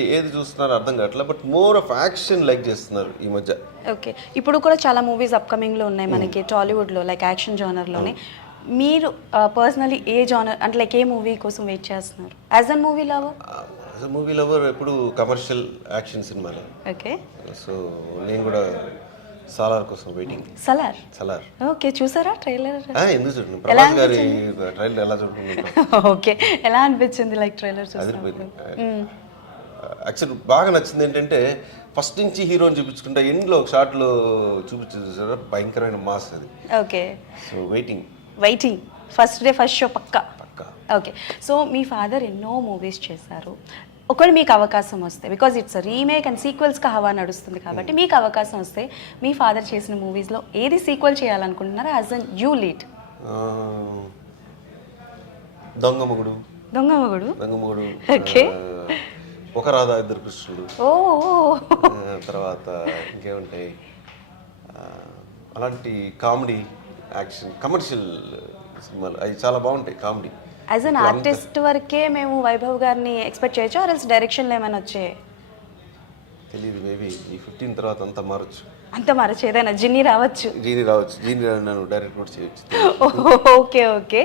ఏది చూస్తున్నారో అర్థం కావట్లేదు. But more of action like చేస్తున్నారు ఈ మధ్య. ఓకే, ఇప్పుడు కూడా చాలా మూవీస్ అప్కమింగ్లో ఉన్నాయి మనకి టాలీవుడ్లో, లైక్ యాక్షన్ జానర్లోనే. మీరు పర్సనలీ ఏ జానర్ అంటే లైక్ ఏ మూవీ కోసం వెయిట్ చేస్తున్నారు as an movie lover? Movie lover ఎప్పుడు కమర్షియల్ యాక్షన్ సినిమాలే. ఓకే, సో నేను కూడా salaar కోసం వెయిటింగ్. సలార్ ఓకే, చూసారా ట్రైలర్? ఎందుకు చూడండి, ప్రభాస్ గారి ట్రైలర్ ఎలా చూడుకుంటున్నాను. ఓకే, ఎలా అనిపించింది లైక్ ట్రైలర్ అదిరిపోయింది. యాక్చువల్ బాగా నచ్చింది ఏంటంటే ఫస్ట్ నుంచి హీరోని చూపించుకుంటే ఎండ్లో ఒక షాట్లో చూపించారు, భయంకరమైన మాస్ అది. Okay, so waiting first day first show పక్కా. ఓకే, సో మీ ఫాదర్ ఎన్నో మూవీస్ చేశారు. ఒకవేళ మీకు అవకాశం వస్తే, బికాజ్ ఇట్స్ రీమేక్ అండ్ సీక్వెల్స్గా హవా నడుస్తుంది కాబట్టి, మీకు అవకాశం వస్తే మీ ఫాదర్ చేసిన మూవీస్లో ఏది సీక్వెల్ చేయాలనుకుంటున్నారా యాజ్ అన్ యూ లీడ్? దొంగ మొగుడు. ఓకే, ఒక రాధా ఇద్దరు కృష్ణుడు. తర్వాత ఇంకేముంటాయి అలాంటి కామెడీ యాక్షన్ కమర్షియల్ సినిమాలు, అవి చాలా బాగుంటాయి కామెడీ. యాజ్ అన్ ఆర్టిస్ట్ వరకే మేము వైభవ్ గారిని ఎక్స్పెక్ట్ చేయొచ్చు, ఆర్ ఎల్స్ డైరెక్షన్లో ఏమైనా వచ్చే? తెలియదు, మేబీ ఈ 15 తర్వాత అంతా మారచ్చు. ఏదైనా జిన్ని రావచ్చు. జీని నన్ను డైరెక్ట్ కూడా చేయొచ్చు. ఓకే.